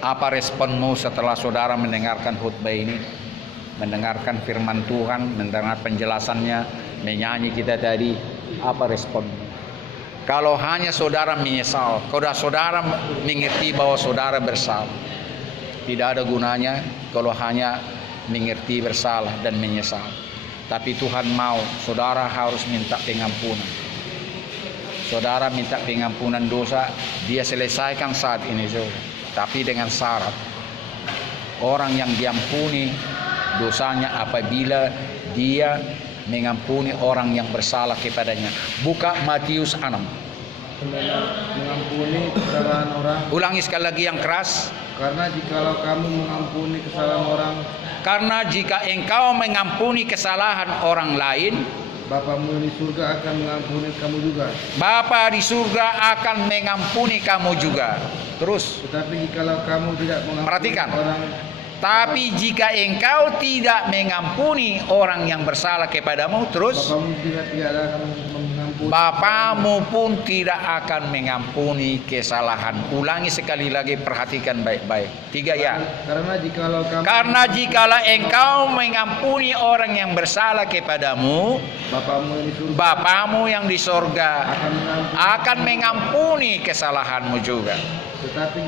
Apa responmu setelah saudara mendengarkan khutbah ini? Mendengarkan firman Tuhan, mendengar penjelasannya, menyanyi kita tadi. Apa responmu? Kalau hanya saudara menyesal, kalau saudara mengerti bahwa saudara bersalah, tidak ada gunanya kalau hanya mengerti bersalah dan menyesal. Tapi Tuhan mau saudara harus minta pengampunan. Saudara minta pengampunan dosa, Dia selesaikan saat ini juga. Tapi dengan syarat, orang yang diampuni dosanya apabila dia mengampuni orang yang bersalah kepadanya. Buka Matius 6. Mengampuni kesalahan orang. Ulangi sekali lagi yang keras. Karena jikalau kamu mengampuni kesalahan orang, karena jika engkau mengampuni kesalahan orang lain, Bapamu di surga akan mengampuni kamu juga. Bapa di surga akan mengampuni kamu juga. Terus. Tetapi jikalau kamu tidak mengampuni Perhatikan. orang, tapi jika engkau tidak mengampuni orang yang bersalah kepadamu, terus Bapamu juga tidak akan mengampuni. Bapamu pun tidak akan mengampuni kesalahan. Ulangi sekali lagi, perhatikan baik-baik. 3 ya. Karena jikalau engkau mengampuni orang yang bersalah kepadamu, Bapamu yang di surga akan mengampuni kesalahanmu juga.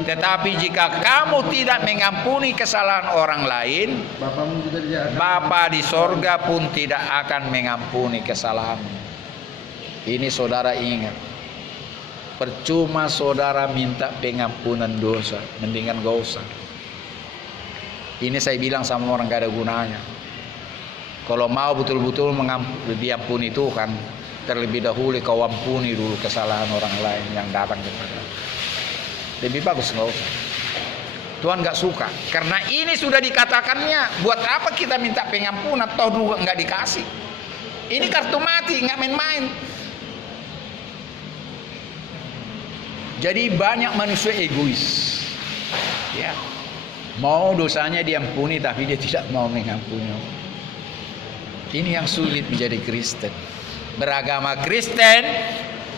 Tetapi jika kamu tidak mengampuni kesalahan orang lain, Bapa di surga pun tidak akan mengampuni kesalahanmu. Ini saudara ingat, percuma saudara minta pengampunan dosa, mendingan gak usah. Ini saya bilang sama orang gak ada gunanya. Kalau mau betul-betul diampuni Tuhan, terlebih dahulu kau ampuni dulu kesalahan orang lain yang datang kepada. Lebih bagus gak usah. Tuhan gak suka, karena ini sudah dikatakannya. Buat apa kita minta pengampunan toh juga gak dikasih? Ini kartu mati, gak main-main. Jadi banyak manusia egois, ya, mau dosanya diampuni tapi dia tidak mau mengampuni. Ini yang sulit menjadi Kristen. Beragama Kristen,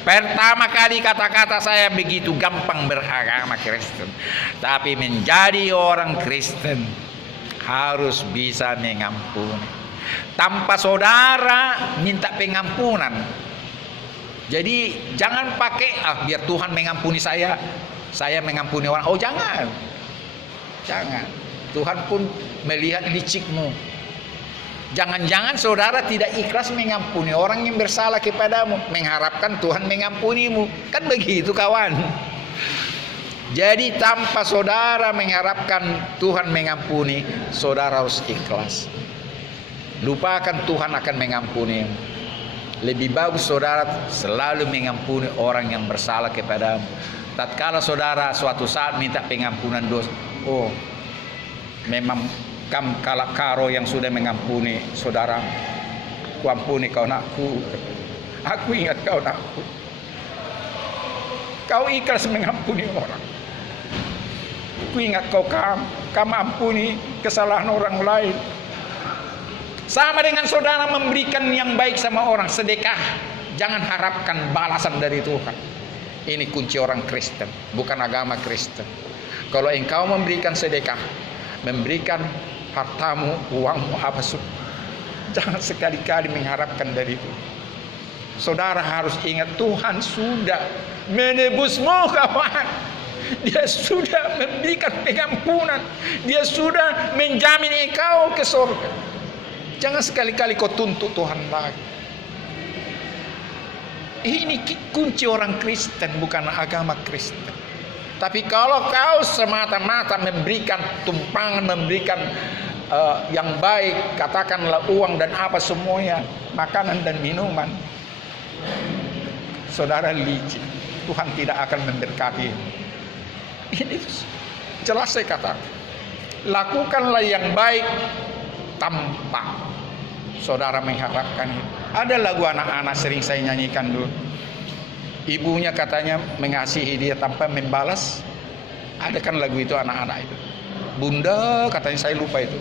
pertama kali kata-kata saya begitu gampang beragama Kristen. Tapi menjadi orang Kristen harus bisa mengampuni. Tanpa saudara minta pengampunan. Jadi jangan pakai biar Tuhan mengampuni saya mengampuni orang. Oh jangan. Tuhan pun melihat licikmu. Jangan-jangan saudara tidak ikhlas mengampuni orang yang bersalah kepadamu, mengharapkan Tuhan mengampunimu. Kan begitu kawan. Jadi tanpa saudara mengharapkan Tuhan mengampuni, saudara harus ikhlas. Lupakan Tuhan akan mengampunimu. Lebih bagus saudara selalu mengampuni orang yang bersalah kepadamu. Tatkala saudara suatu saat minta pengampunan dosa, oh memang kala karo yang sudah mengampuni saudara, ku ampuni kau nakku, aku ingat kau nakku. Kau ikhlas mengampuni orang. Ku ingat kau kamu ampuni kesalahan orang lain. Sama dengan saudara memberikan yang baik sama orang, sedekah. Jangan harapkan balasan dari Tuhan. Ini kunci orang Kristen, bukan agama Kristen. Kalau engkau memberikan sedekah, memberikan hartamu, uangmu, apa pun, jangan sekali-kali mengharapkan dari itu. Saudara harus ingat Tuhan sudah menebusmu kawan. Dia sudah memberikan pengampunan. Dia sudah menjamin engkau ke surga. Jangan sekali-kali kau tuntut Tuhan lagi. Ini kunci orang Kristen, bukan agama Kristen. Tapi kalau kau semata-mata memberikan tumpangan, memberikan yang baik, katakanlah uang dan apa semuanya, makanan dan minuman, saudara licik, Tuhan tidak akan memberkati. Ini jelas saya katakan. Lakukanlah yang baik tanpa saudara mengharapkan itu. Ada lagu anak-anak sering saya nyanyikan dulu. Ibunya katanya mengasihi dia tanpa membalas. Ada kan lagu itu anak-anak itu. Bunda katanya, saya lupa itu.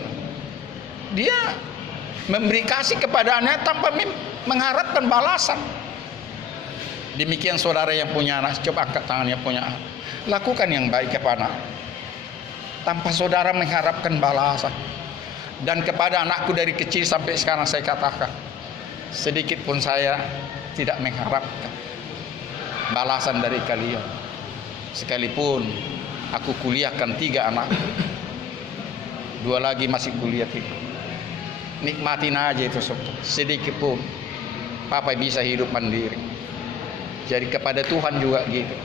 Dia memberi kasih kepada anaknya tanpa mengharapkan balasan. Demikian saudara yang punya anak, coba angkat tangannya punya anak. Lakukan yang baik kepada anak. tanpa saudara mengharapkan balasan. Dan kepada anakku dari kecil sampai sekarang saya katakan, sedikit pun saya tidak mengharapkan balasan dari kalian. Sekalipun aku kuliahkan 3 anak, 2 lagi masih kuliah 3. Nikmatin aja itu sedikit pun. Papa bisa hidup mandiri. Jadi kepada Tuhan juga gitu.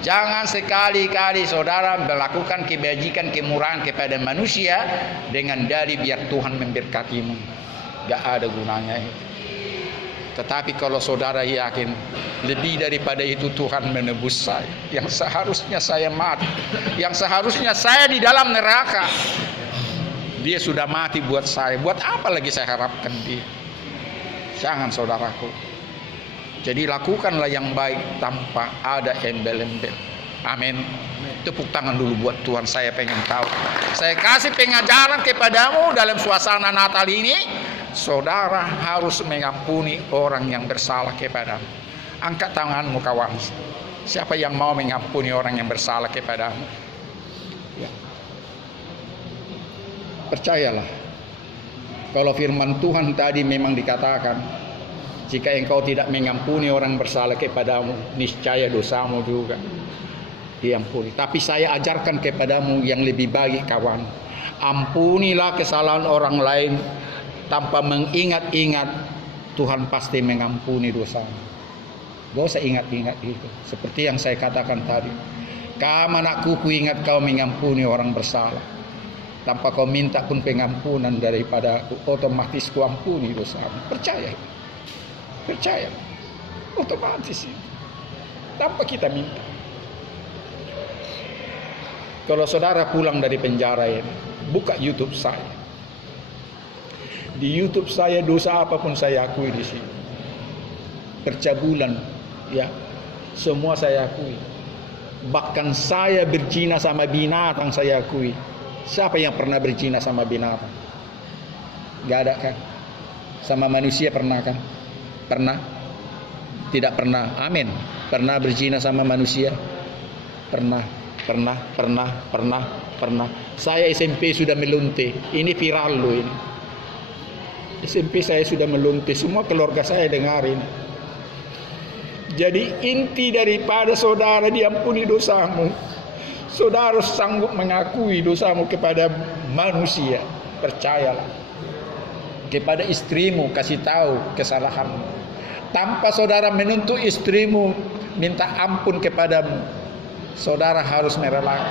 Jangan sekali-kali saudara melakukan kebajikan, kemurahan kepada manusia dengan dalih biar Tuhan memberkatimu. Gak ada gunanya itu. Tetapi kalau saudara yakin lebih daripada itu Tuhan menebus saya, yang seharusnya saya mati, yang seharusnya saya di dalam neraka, Dia sudah mati buat saya. Buat apa lagi saya harapkan Dia? Jangan saudaraku. Jadi lakukanlah yang baik tanpa ada embel-embel. Amin. Tepuk tangan dulu buat Tuhan. Saya pengen tahu. Saya kasih pengajaran kepadamu dalam suasana Natal ini. Saudara harus mengampuni orang yang bersalah kepadamu. Angkat tanganmu kawan. Siapa yang mau mengampuni orang yang bersalah kepadamu? Ya. Percayalah. Kalau firman Tuhan tadi memang dikatakan, jika engkau tidak mengampuni orang bersalah kepadamu, niscaya dosamu juga diampuni. Tapi saya ajarkan kepadamu yang lebih baik kawan. Ampunilah kesalahan orang lain tanpa mengingat-ingat, Tuhan pasti mengampuni dosamu. Gak usah ingat-ingat itu. Seperti yang saya katakan tadi. Kamu anakku, kuingat kau mengampuni orang bersalah. Tanpa kau minta pun pengampunan daripada aku, otomatis kuampuni dosamu. Percaya. Percaya, otomatis itu, tanpa kita minta. Kalau saudara pulang dari penjara ini, buka YouTube saya. Di YouTube saya dosa apapun saya akui di sini. Percabulan, ya, semua saya akui. Bahkan saya berzina sama binatang saya akui. Siapa yang pernah berzina sama binatang? Gak ada kan? Sama manusia pernah kan? Pernah? Tidak pernah. Amin. Pernah berzina sama manusia? Pernah. Saya SMP sudah melunte. Ini viral loh ini. SMP saya sudah melunte. Semua keluarga saya dengarin. Jadi inti daripada saudara diampuni dosamu, saudara sanggup mengakui dosamu kepada manusia. Percayalah. Kepada istrimu kasih tahu kesalahanmu. Tanpa saudara menuntut istrimu minta ampun kepadamu, saudara harus merelakan.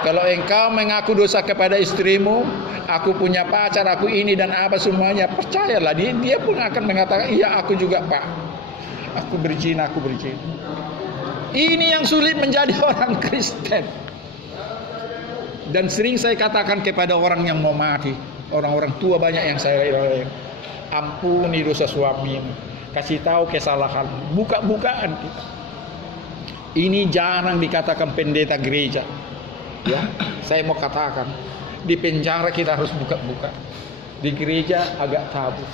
Kalau engkau mengaku dosa kepada istrimu, aku punya pacar, aku ini dan apa semuanya, percayalah dia pun akan mengatakan, iya aku juga pak, aku berzina. Ini yang sulit menjadi orang Kristen. Dan sering saya katakan kepada orang yang mau mati, orang-orang tua banyak yang saya lihat, ampuni dosa suamimu. Kasih tahu kesalahan, buka-bukaan kita. Ini jarang dikatakan pendeta gereja. Ya, saya mau katakan, di penjara kita harus buka-buka. Di gereja agak tabu.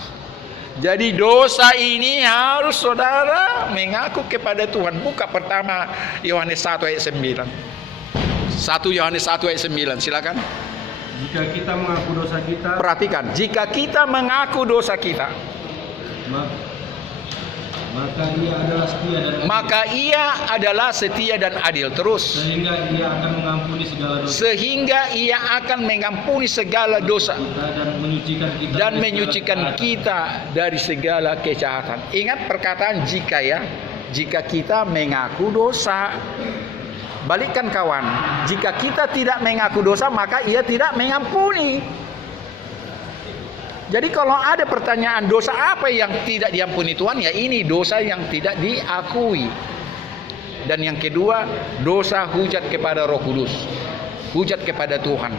Jadi dosa ini harus saudara mengaku kepada Tuhan. Buka pertama Yohanes 1 ayat 9. 1 Yohanes 1 ayat 9, silakan. Jika kita mengaku dosa kita, perhatikan, jika kita mengaku dosa kita, maka ia adalah setia dan adil. Terus, sehingga ia akan mengampuni segala dosa dan menyucikan kita dari segala kejahatan. Ingat perkataan jika ya, jika kita mengaku dosa. Balikkan kawan, jika kita tidak mengaku dosa maka ia tidak mengampuni. Jadi kalau ada pertanyaan dosa apa yang tidak diampuni Tuhan, ya ini dosa yang tidak diakui. Dan yang kedua, dosa hujat kepada Roh Kudus, hujat kepada Tuhan,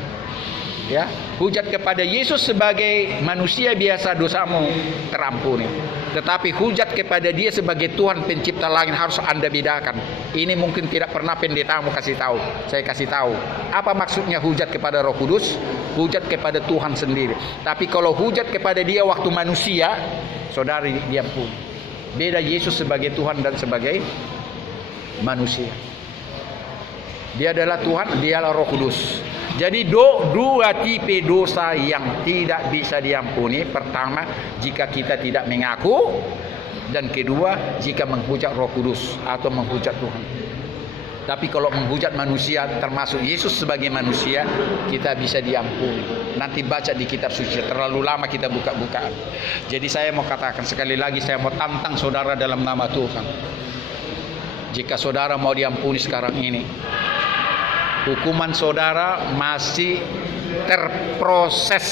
ya, hujat kepada Yesus sebagai manusia biasa dosamu terampuni. Tetapi hujat kepada Dia sebagai Tuhan pencipta langit harus Anda bedakan. Ini mungkin tidak pernah pendetamu kasih tahu. Saya kasih tahu. Apa maksudnya hujat kepada Roh Kudus? Hujat kepada Tuhan sendiri. Tapi kalau hujat kepada Dia waktu manusia, saudari diampuni. Beda Yesus sebagai Tuhan dan sebagai manusia. Dia adalah Tuhan, Dia adalah Roh Kudus. Jadi dua tipe dosa yang tidak bisa diampuni. Pertama, jika kita tidak mengaku, dan kedua, jika menghujat Roh Kudus atau menghujat Tuhan. Tapi kalau menghujat manusia, termasuk Yesus sebagai manusia, kita bisa diampuni. Nanti baca di kitab suci, terlalu lama kita buka-bukaan. Jadi saya mau katakan sekali lagi, saya mau tantang saudara dalam nama Tuhan. Jika saudara mau diampuni sekarang ini, hukuman saudara masih terproses,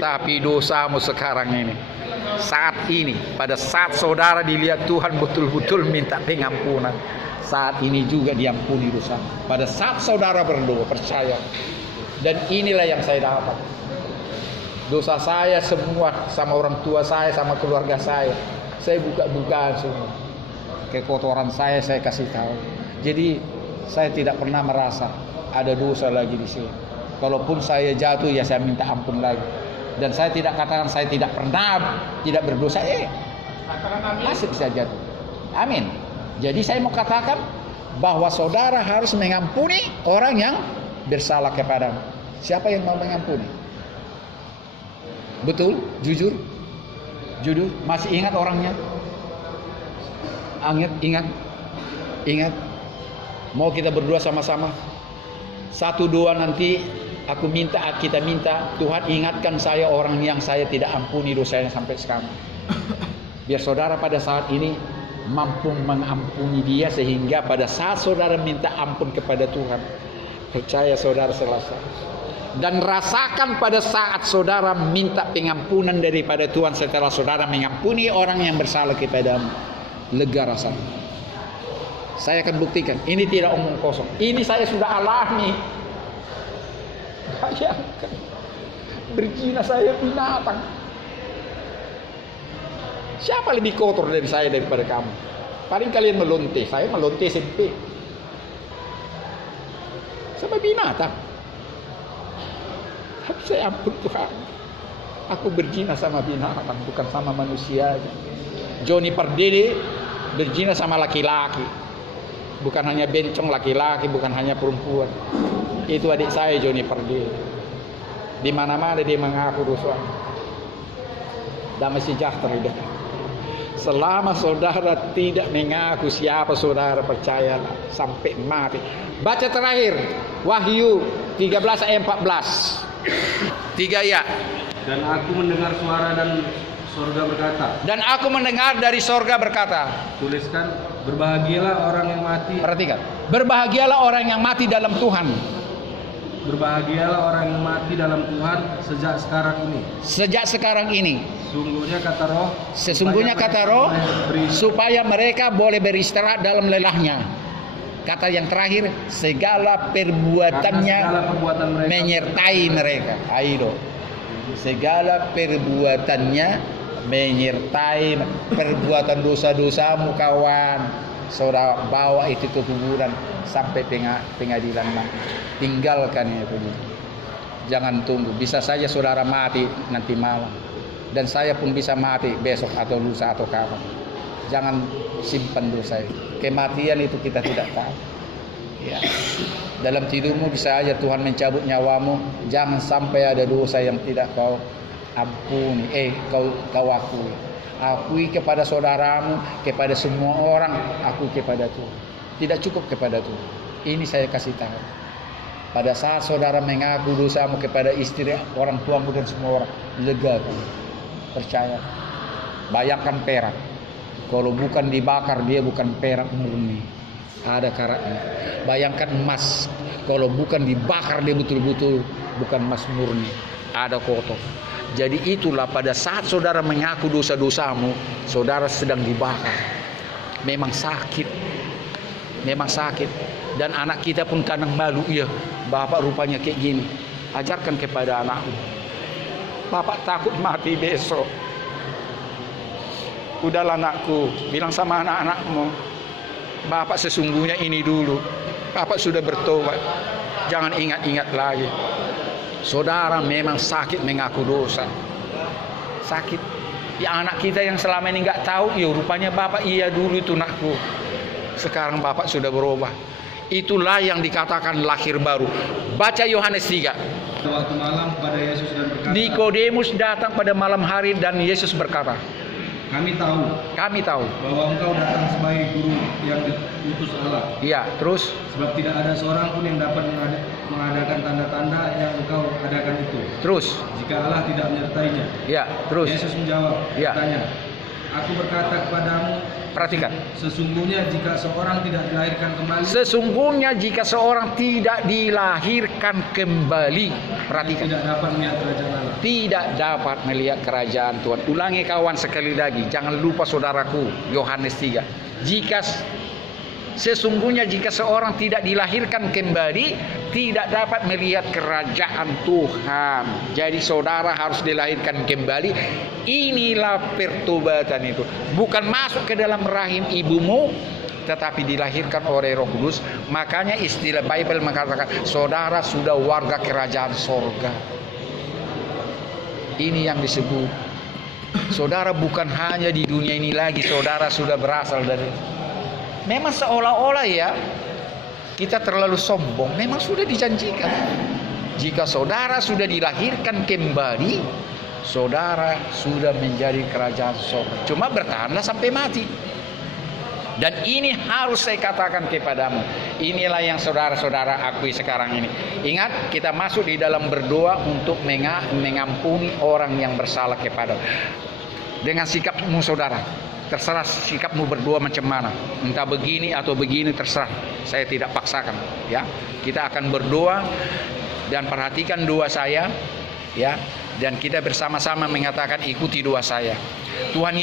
tapi dosamu sekarang ini, saat ini, pada saat saudara dilihat Tuhan betul-betul minta pengampunan, saat ini juga diampuni dosa. Pada saat saudara berdoa, percaya. Dan inilah yang saya dapat. Dosa saya semua sama orang tua saya, sama keluarga saya buka-bukaan semua. Kekotoran saya kasih tahu. Jadi saya tidak pernah merasa ada dosa lagi di sini. Kalaupun saya jatuh, ya saya minta ampun lagi. Dan saya tidak katakan saya tidak pernah tidak berdosa. Masih bisa jatuh. Amin. Jadi saya mau katakan bahwa saudara harus mengampuni orang yang bersalah kepadamu. Siapa yang mau mengampuni? Betul? Jujur? Masih ingat orangnya? Ingat. Mau kita berdoa sama-sama? 1, 2 nanti kita minta Tuhan ingatkan saya orang yang saya tidak ampuni dosanya sampai sekarang. Biar saudara pada saat ini mampu mengampuni dia, sehingga pada saat saudara minta ampun kepada Tuhan, percaya saudara selesai. Dan rasakan pada saat saudara minta pengampunan daripada Tuhan setelah saudara mengampuni orang yang bersalah kepadamu, lega rasanya. Saya akan buktikan, ini tidak omong kosong. Ini saya sudah alami. Bayangkan, berzina saya binatang. Siapa lebih kotor dari saya daripada kamu? Paling kalian melonte, saya melonte SMP. Sama binatang. Tapi saya ampun Tuhan, aku berzina sama binatang, bukan sama manusia. Johnny Pardede berzina sama laki-laki, bukan hanya bencong laki-laki, bukan hanya perempuan. Itu adik saya Johnny Pardede. Di mana-mana dia mengaku dosa. Damai sejahtera hidup. Selama saudara tidak mengaku siapa saudara, percayalah sampai mati. Baca terakhir Wahyu 13 ayat 14. 3 ya. Dan aku mendengar suara dan sorga berkata. Dan aku mendengar dari sorga berkata. Tuliskan, berbahagialah orang yang mati. Perhatikan. Berbahagialah orang yang mati dalam Tuhan. Berbahagialah orang yang mati dalam Tuhan sejak sekarang ini. Sejak sekarang ini. Sesungguhnya kata Roh, supaya mereka boleh beristirahat dalam lelahnya. Kata yang terakhir, segala perbuatannya menyertai mereka. Ayo, segala perbuatannya menyertai perbuatan dosa-dosamu kawan. Saudara bawa itu ke kuburan sampai pengadilan nanti. Tinggalkan itu. Jangan tunggu. Bisa saja saudara mati nanti malam. Dan saya pun bisa mati besok atau lusa atau kapan. Jangan simpan dosa itu. Kematian itu kita tidak tahu. Ya. Dalam tidurmu bisa aja Tuhan mencabut nyawamu. Jangan sampai ada dosa yang tidak kau ampuni. Kau akui. Akui kepada saudaramu, kepada semua orang. Aku kepada Tuhan. Tidak cukup kepada Tuhan. Ini saya kasih tahu. Pada saat saudara mengaku dosamu kepada istri, orang tuamu dan semua orang, lega kamu. Percaya. Bayangkan perak. Kalau bukan dibakar, dia bukan perak murni. Ada karatnya. Bayangkan emas. Kalau bukan dibakar, dia betul-betul bukan emas murni. Ada kotor. Jadi itulah pada saat saudara mengaku dosa-dosamu, saudara sedang dibakar. Memang sakit. Memang sakit. Dan anak kita pun kadang malu. Iya, bapak rupanya kayak gini. Ajarkan kepada anakmu. Bapak takut mati besok. Udahlah anakku, bilang sama anak-anakmu, bapak sesungguhnya ini dulu. Bapak sudah bertobat. Jangan ingat-ingat lagi. Saudara memang sakit mengaku dosa. Sakit. Ya anak kita yang selama ini nggak tahu, ya rupanya bapak iya dulu itu nakku. Sekarang bapak sudah berubah. Itulah yang dikatakan lahir baru. Baca Yohanes 3. Waktu malam pada Yesus dan berkata, Nikodemus datang pada malam hari dan Yesus berkata, kami tahu bahwa engkau datang sebagai guru yang diutus Allah. Iya, terus Sebab tidak ada seorang pun yang dapat mengadakan tanda-tanda yang engkau adakan itu, terus jika Allah tidak menyertainya. ya, terus Yesus menjawab, Ya. katanya, aku berkata kepadamu, perhatikan. sesungguhnya jika seorang tidak dilahirkan kembali, Sesungguhnya jika seorang tidak dilahirkan kembali, perhatikan, tidak dapat melihat kerajaan Allah. tidak dapat melihat kerajaan Tuhan. Ulangi kawan sekali lagi, jangan lupa saudaraku, Yohanes 3. Sesungguhnya jika seorang tidak dilahirkan kembali, tidak dapat melihat kerajaan Tuhan. Jadi saudara harus dilahirkan kembali. Inilah pertobatan itu. Bukan masuk ke dalam rahim ibumu, tetapi dilahirkan oleh Roh Kudus. Makanya istilah Bible mengatakan saudara sudah warga kerajaan sorga. Ini yang disebut saudara bukan hanya di dunia ini lagi, saudara sudah berasal dari. Memang seolah-olah ya kita terlalu sombong. Memang sudah dijanjikan, jika saudara sudah dilahirkan kembali, saudara sudah menjadi kerajaan sorga. Cuma bertahanlah sampai mati. Dan ini harus saya katakan kepadamu. Inilah yang saudara-saudara akui sekarang ini. Ingat, kita masuk di dalam berdoa untuk mengampuni orang yang bersalah kepada. Dengan sikapmu saudara, terserah sikapmu berdoa macam mana. Entah begini atau begini, terserah. Saya tidak paksakan, ya. Kita akan berdoa dan perhatikan doa saya, ya. Dan kita bersama-sama mengatakan ikuti doa saya. Tuhan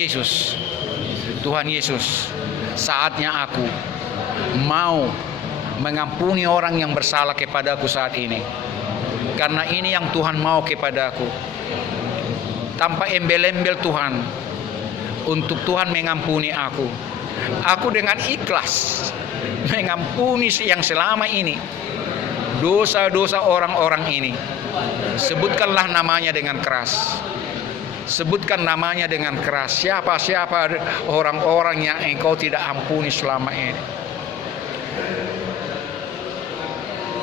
Yesus, saatnya aku mau mengampuni orang yang bersalah kepadaku saat ini. Karena ini yang Tuhan mau kepadaku. Tanpa embel-embel Tuhan, untuk Tuhan mengampuni aku. Aku dengan ikhlas mengampuni yang selama ini dosa-dosa orang-orang ini. Sebutkanlah namanya dengan keras. Sebutkan namanya dengan keras. Siapa-siapa orang-orang yang engkau tidak ampuni selama ini.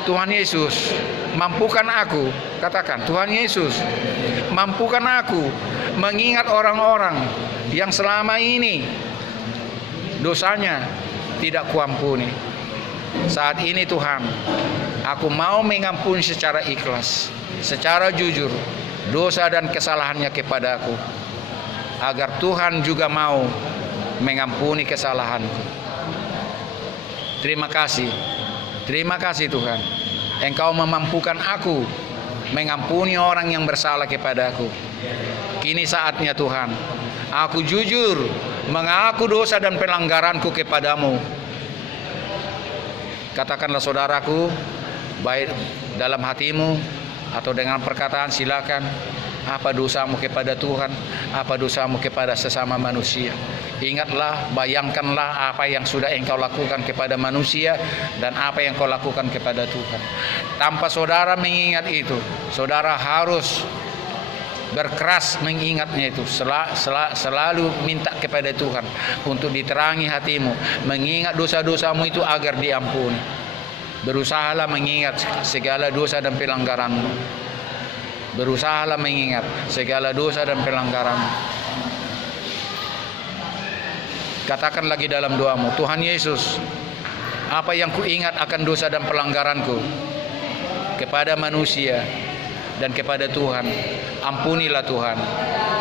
Tuhan Yesus, mampukan aku. Katakan, Tuhan Yesus, mampukan aku mengingat orang-orang yang selama ini dosanya tidak kuampuni. Saat ini Tuhan, aku mau mengampuni secara ikhlas, secara jujur dosa dan kesalahannya kepadaku, agar Tuhan juga mau mengampuni kesalahanku. Terima kasih Tuhan, Engkau memampukan aku mengampuni orang yang bersalah kepadaku. Kini saatnya Tuhan, aku jujur mengaku dosa dan pelanggaranku kepadamu. Katakanlah saudaraku, baik dalam hatimu atau dengan perkataan, silakan. Apa dosamu kepada Tuhan, apa dosamu kepada sesama manusia. Ingatlah, bayangkanlah apa yang sudah engkau lakukan kepada manusia dan apa yang kau lakukan kepada Tuhan. Tanpa saudara mengingat itu, saudara harus berkeras mengingatnya itu. Selalu minta kepada Tuhan untuk diterangi hatimu, mengingat dosa-dosamu itu agar diampuni. Berusahalah mengingat segala dosa dan pelanggaranmu. Berusahalah mengingat segala dosa dan pelanggaranmu. Katakan lagi dalam doamu, Tuhan Yesus, apa yang kuingat akan dosa dan pelanggaranku kepada manusia dan kepada Tuhan, ampunilah Tuhan,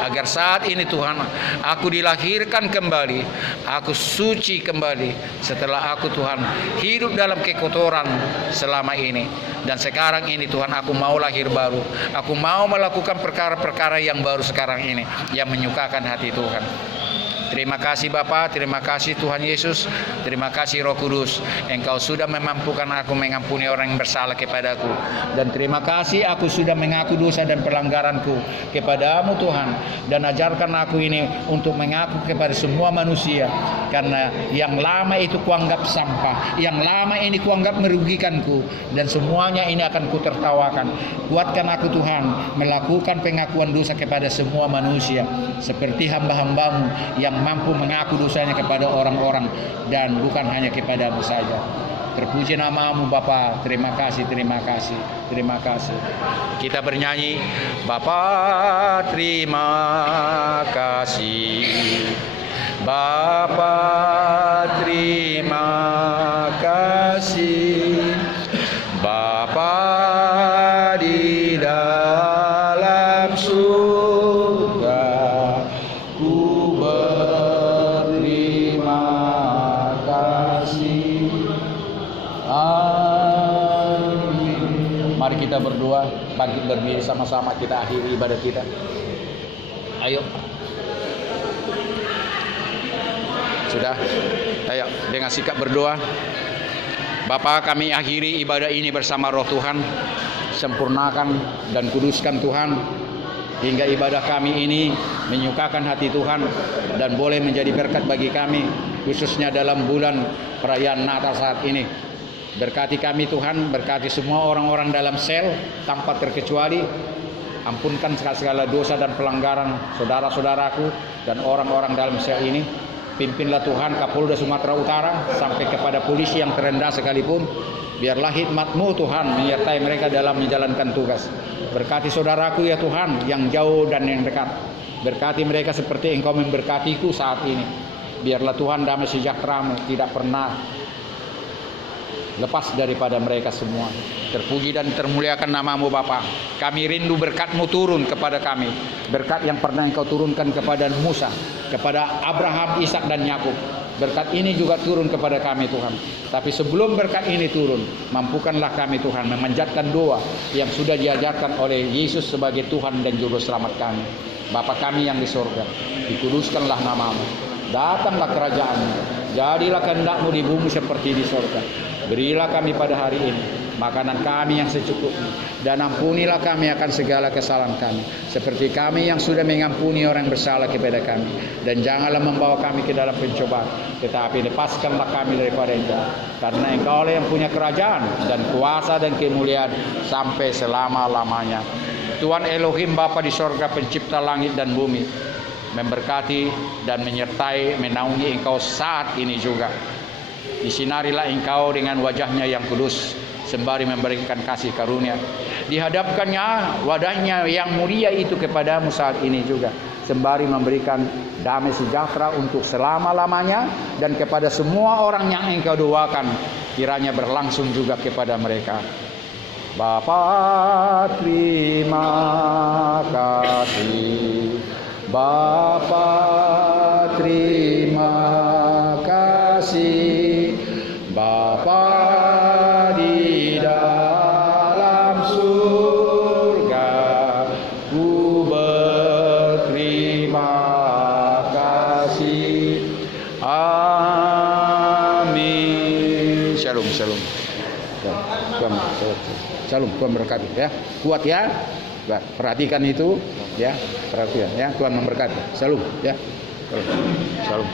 agar saat ini Tuhan, aku dilahirkan kembali, aku suci kembali setelah aku Tuhan hidup dalam kekotoran selama ini. Dan sekarang ini Tuhan, aku mau lahir baru, aku mau melakukan perkara-perkara yang baru sekarang ini, yang menyukakan hati Tuhan. Terima kasih Bapa, terima kasih Tuhan Yesus, terima kasih Roh Kudus. Engkau sudah memampukan aku mengampuni orang yang bersalah kepadaku. Dan terima kasih aku sudah mengaku dosa dan pelanggaranku kepadamu Tuhan. Dan ajarkan aku ini untuk mengaku kepada semua manusia. Karena yang lama itu kuanggap sampah, yang lama ini kuanggap merugikanku. Dan semuanya ini akan kutertawakan. Kuatkan aku Tuhan melakukan pengakuan dosa kepada semua manusia, seperti hamba-hambamu yang mampu mengaku dosanya kepada orang-orang dan bukan hanya kepadamu saja. Terpuji namamu Bapa. Terima kasih, terima kasih, terima kasih. Kita bernyanyi, Bapa terima kasih, Bapa terima kasih, Bapa di dalam surga, ku berterima kasih. Amin. Mari kita berdoa, bangkit berdiri sama-sama, kita akhiri ibadah kita. Ayo. Sudah? Ayo dengan sikap berdoa. Bapa, kami akhiri ibadah ini bersama Roh Tuhan. Sempurnakan dan kuduskan Tuhan, hingga ibadah kami ini menyukakan hati Tuhan dan boleh menjadi berkat bagi kami, khususnya dalam bulan perayaan Natal saat ini. Berkati kami Tuhan, berkati semua orang-orang dalam sel tanpa terkecuali. Ampunkan segala dosa dan pelanggaran saudara-saudaraku dan orang-orang dalam sel ini. Pimpinlah Tuhan Kapolda Sumatera Utara sampai kepada polisi yang terendah sekalipun. Biarlah hikmat-Mu Tuhan menyertai mereka dalam menjalankan tugas. Berkati saudaraku ya Tuhan, yang jauh dan yang dekat. Berkati mereka seperti Engkau memberkatiku saat ini. Biarlah Tuhan damai sejahtera-Mu tidak pernah lepas daripada mereka semua. Terpuji dan termuliakan namamu Bapa. Kami rindu berkat-Mu turun kepada kami. Berkat yang pernah Engkau turunkan kepada Musa, kepada Abraham, Ishak dan Yakub. Berkat ini juga turun kepada kami Tuhan. Tapi sebelum berkat ini turun, mampukanlah kami Tuhan memanjatkan doa yang sudah diajarkan oleh Yesus sebagai Tuhan dan Juru Selamat kami. Bapa kami yang di surga, dikuduskanlah namamu. Datanglah kerajaan-Mu. Jadilah kehendak-Mu di bumi seperti di surga. Berilah kami pada hari ini makanan kami yang secukupnya, dan ampunilah kami akan segala kesalahan kami, seperti kami yang sudah mengampuni orang bersalah kepada kami. Dan janganlah membawa kami ke dalam pencobaan, tetapi lepaskanlah kami daripada yang jahat. Karena Engkau yang punya kerajaan dan kuasa dan kemuliaan sampai selama-lamanya. Tuhan Elohim Bapa di sorga, pencipta langit dan bumi, memberkati dan menyertai menaungi Engkau saat ini juga. Disinarilah Engkau dengan wajah-Nya yang kudus, sembari memberikan kasih karunia. Dihadapkannya wadahnya yang mulia itu kepadamu saat ini juga, sembari memberikan damai sejahtera untuk selama-lamanya. Dan kepada semua orang yang Engkau doakan, kiranya berlangsung juga kepada mereka. Bapa terima kasih, Bapa terima kasih, Bapa di dalam surga, ku berterima kasih. Amin. Shalom, shalom. Shalom, Tuhan berkati ya. Kuat ya. Perhatikan itu ya. Perhatikan ya. Tuhan memberkati. Shalom ya. Shalom.